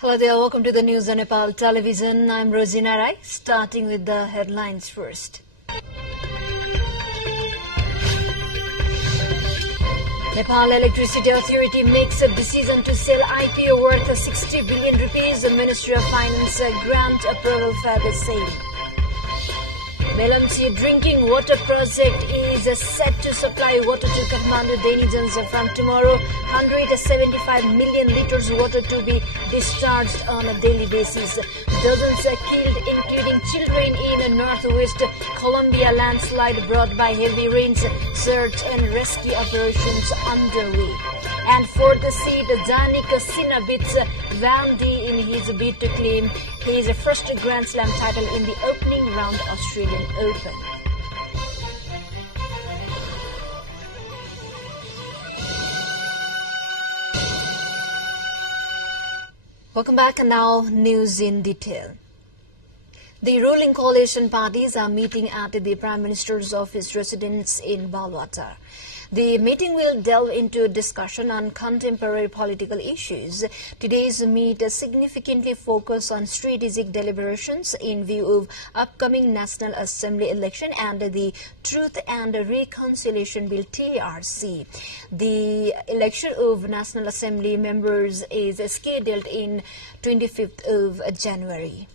Hello there, welcome to the news on Nepal television. I'm Rosina Rai, starting with the headlines first. Nepal Electricity Authority makes a decision to sell IPO worth 60 billion rupees. The Ministry of Finance grant approval for the sale. Melamchi drinking water project is set to supply water to Kathmandu denizens from tomorrow. 175 million liters water to be discharged on a daily basis. Dozens killed, including children in northwest Colombia. Landslide brought by heavy rains. Search and rescue operations underway. And for the seed, Jannik Sinner beats Van D in his bid to claim his first Grand Slam title in the opening round Australian Open. Welcome back, and now news in detail. The ruling coalition parties are meeting at the Prime Minister's office residence in Balwata. The meeting will delve into a discussion on contemporary political issues. Today's meet significantly focus on strategic deliberations in view of upcoming National Assembly election and the Truth and Reconciliation Bill TRC. The election of National Assembly members is scheduled in 25th of January.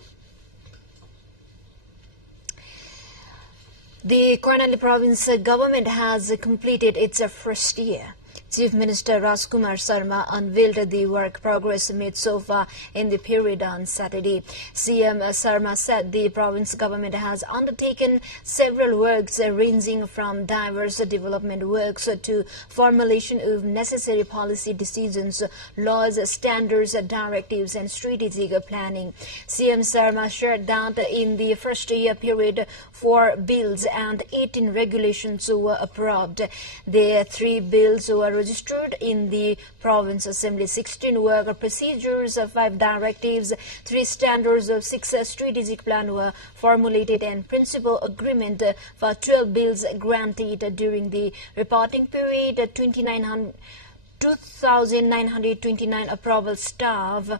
The Karnali province government has completed its first year. Chief Minister Rajkumar Sharma unveiled the work progress made so far in the period on Saturday. CM Sharma said the province government has undertaken several works ranging from diverse development works to formulation of necessary policy decisions, laws, standards, directives and strategic planning. CM Sharma shared that in the first year period, 4 bills and 18 regulations were approved. The 3 bills were registered in the province assembly. 16 work procedures, 5 directives, 3 standards of 6 strategic plan were formulated, and principal agreement for 12 bills granted during the reporting period. 2,929 approved staff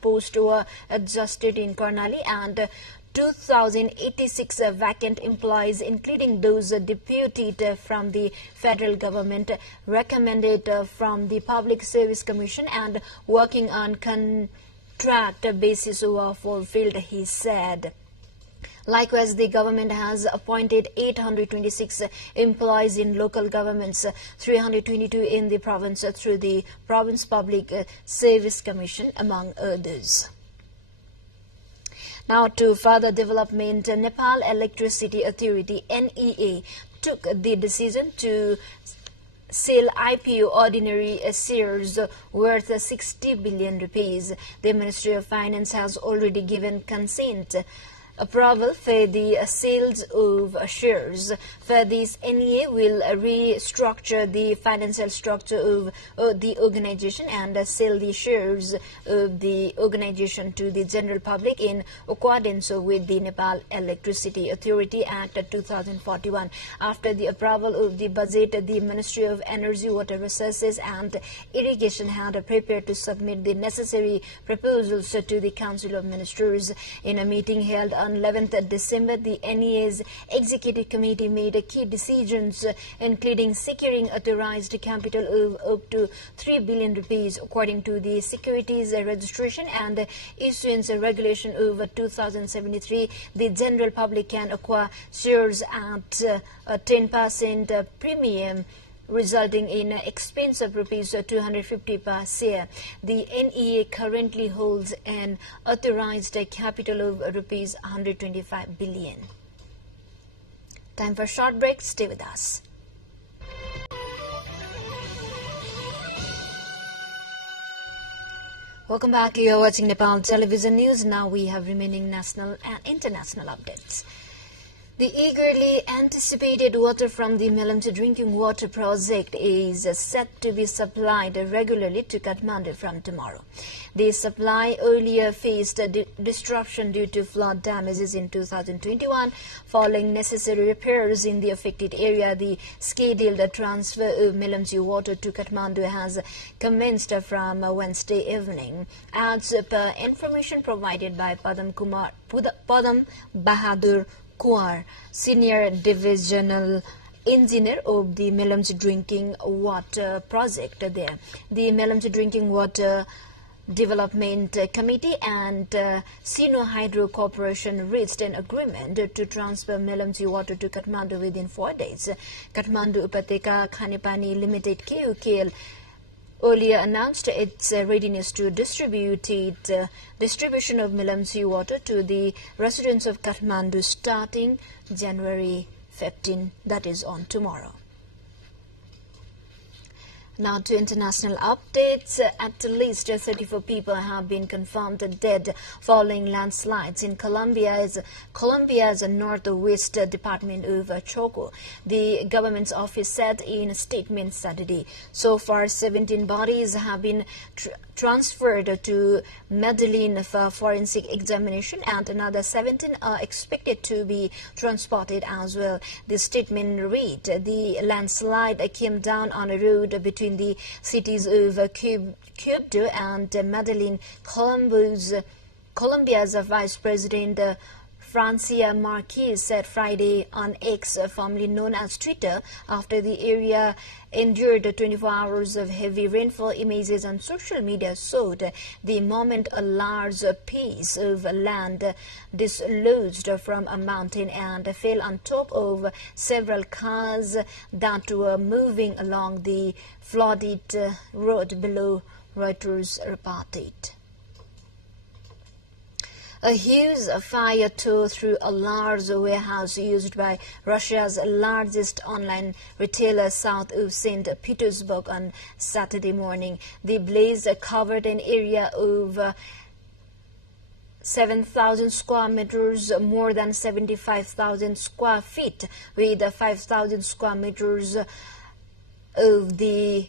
posts were adjusted in Karnali, and 2,086 vacant employees, including those deputed from the federal government, recommended from the Public Service Commission and working on contract basis were fulfilled, he said. Likewise, the government has appointed 826 employees in local governments, 322 in the province through the Province Public Service Commission, among others. Now to further development, Nepal Electricity Authority (NEA) took the decision to sell IPO ordinary shares worth 60 billion rupees. The Ministry of Finance has already given consent approval for the sales of shares. For this, NEA will restructure the financial structure of the organization and sell the shares of the organization to the general public in accordance with the Nepal Electricity Authority Act 2041. After the approval of the budget, the Ministry of Energy, Water Resources and Irrigation had prepared to submit the necessary proposals to the Council of Ministers. In a meeting held on 11th December, the NEA's Executive Committee made key decisions, including securing authorized capital of up to 3 billion rupees according to the Securities Registration and Issuance Regulation of 2073. The general public can acquire shares at a 10% premium, resulting in expense of rupees 250 per share. The NEA currently holds an authorized capital of rupees 125 billion. Time for a short break. Stay with us. Welcome back. You are watching Nepal Television News. Now we have remaining national and international updates. The eagerly anticipated water from the Mamu drinking water project is set to be supplied regularly to Kathmandu from tomorrow. The supply earlier faced disruption due to flood damages in 2021. Following necessary repairs in the affected area, the scheduled transfer of Mamu water to Kathmandu has commenced from Wednesday evening. As per information provided by Padam Bahadur Kuar, Senior Divisional Engineer of the Mamu Drinking Water Project there. The Mamu Drinking Water Development Committee and Sino Hydro Corporation reached an agreement to transfer Mamu water to Kathmandu within 4 days. Kathmandu Upateka Khanipani Limited KUKL earlier announced its readiness to distribution of Mamu water to the residents of Kathmandu starting January 15, that is on tomorrow. Now to international updates. At least 34 people have been confirmed dead following landslides in Colombia's northwest department of Choco. The government's office said in a statement Saturday. So far, 17 bodies have been transferred to Medellin for forensic examination, and another 17 are expected to be transported as well. The statement read, the landslide came down on a road between the cities of Quibdó and Medellin. Colombia's Vice President Francia Marquez said Friday on X, formerly known as Twitter, after the area endured 24 hours of heavy rainfall. Images on social media showed the moment a large piece of land dislodged from a mountain and fell on top of several cars that were moving along the flooded road below, Reuters reported. A huge fire tore through a large warehouse used by Russia's largest online retailer south of St. Petersburg on Saturday morning. The blaze covered an area of 7,000 square meters, more than 75,000 square feet, with 5,000 square meters of the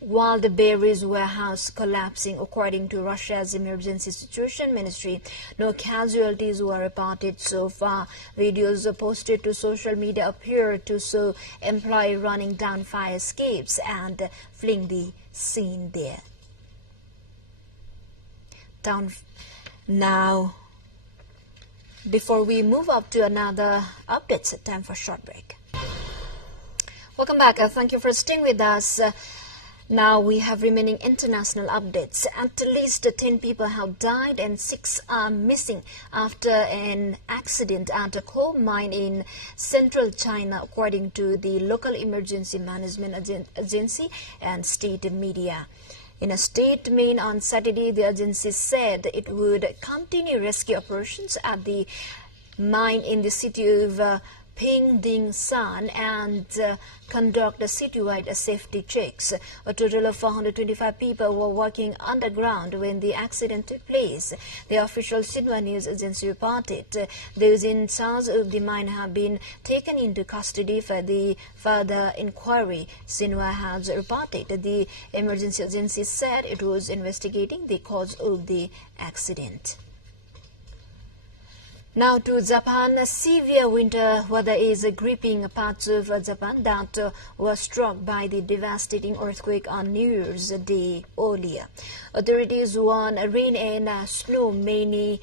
Wildberries warehouse collapsing, according to Russia's Emergency Situation Ministry. No casualties were reported so far. Videos posted to social media appear to show employees running down fire escapes and fleeing the scene there. Now, before we move up to another update, it's time for a short break. Welcome back. Thank you for staying with us. Now we have remaining international updates. At least 10 people have died and 6 are missing after an accident at a coal mine in central China, according to the local emergency management agency and state media. In a statement on Saturday, the agency said it would continue rescue operations at the mine in the city of Pingding-san and conduct citywide safety checks. A total of 425 people were working underground when the accident took place. The official Xinhua news agency reported those in charge of the mine have been taken into custody for the further inquiry. Xinhua has reported the emergency agency said it was investigating the cause of the accident. Now to Japan. Severe winter weather is gripping parts of Japan that were struck by the devastating earthquake on New Year's Day earlier. Authorities warn rain and snow may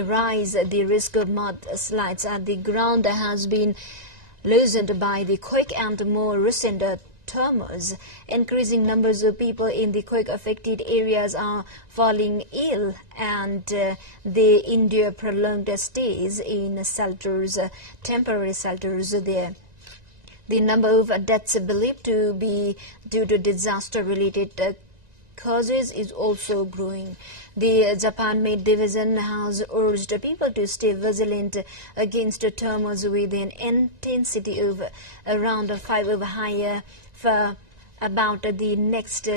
rise the risk of mudslides as the ground has been loosened by the quake and more recent tremors. Increasing numbers of people in the quake-affected areas are falling ill and they endure prolonged stays in shelters, temporary shelters there. The number of deaths believed to be due to disaster-related causes is also growing. The Japan-made division has urged people to stay vigilant against tremors with an intensity of around 5 or higher for about the next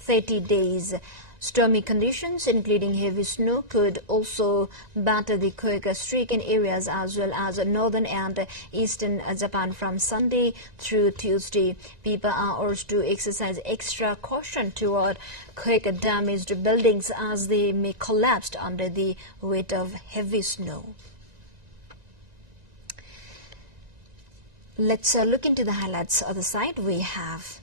30 days. Stormy conditions, including heavy snow, could also batter the quake-stricken areas as well as northern and eastern Japan from Sunday through Tuesday. People are urged to exercise extra caution toward quake-damaged buildings as they may collapse under the weight of heavy snow. Let's look into the highlights. Other side we have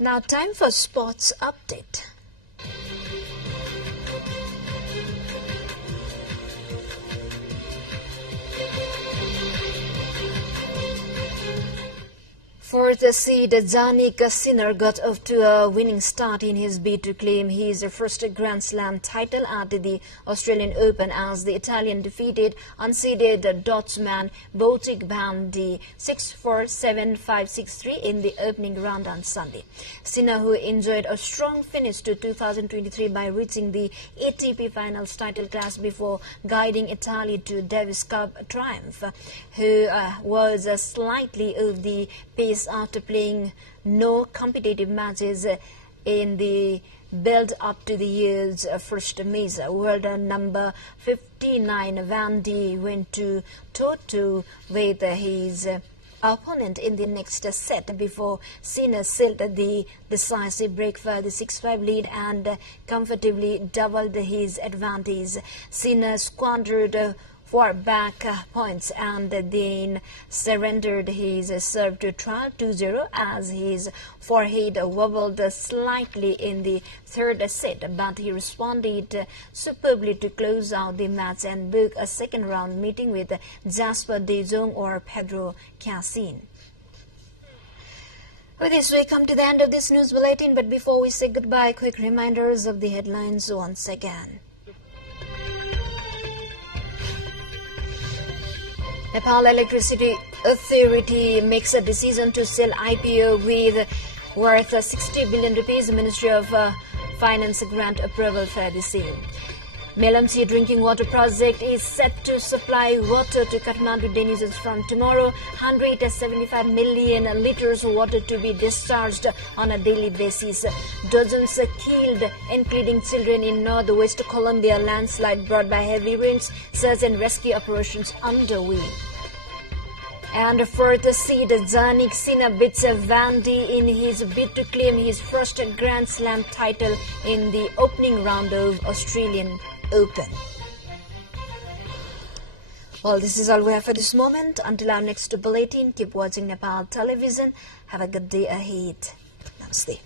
now time for sports update. Fourth seed Jannik Sinner got off to a winning start in his bid to claim his first Grand Slam title at the Australian Open as the Italian defeated unseeded Dutchman Botic van de 6-4, 7-5, 6-3 in the opening round on Sunday. Sinner, who enjoyed a strong finish to 2023 by reaching the ATP Finals title clash before guiding Italy to Davis Cup triumph, who was slightly off the pace after playing no competitive matches in the build-up to the year's first major. World number 59 Van de went to toe-to with his opponent in the next set before Sinner sealed the decisive break for the 6-5 lead and comfortably doubled his advantage. Sinner squandered 4 back points and then surrendered his serve to try 2-0 as his forehead wobbled slightly in the third set, but he responded superbly to close out the match and book a second round meeting with Jasper De Jong or Pedro Cassin. With this, we come to the end of this news bulletin, but before we say goodbye, quick reminders of the headlines once again. Nepal Electricity Authority makes a decision to sell IPO with worth 60 billion rupees. Ministry of Finance grant approval for the sale. Melamsi drinking water project is set to supply water to Kathmandu denizens from tomorrow. 175 million liters of water to be discharged on a daily basis. Dozens killed, including children in northwest Colombia. Landslide brought by heavy rains. Search and rescue operations underway. And fourth seed Jannik Sinner beats Van de in his bid to claim his first Grand Slam title in the opening round of Australian Open. Well, this is all we have for this moment. Until our next bulletin, keep watching Nepal Television. Have a good day ahead. Namaste.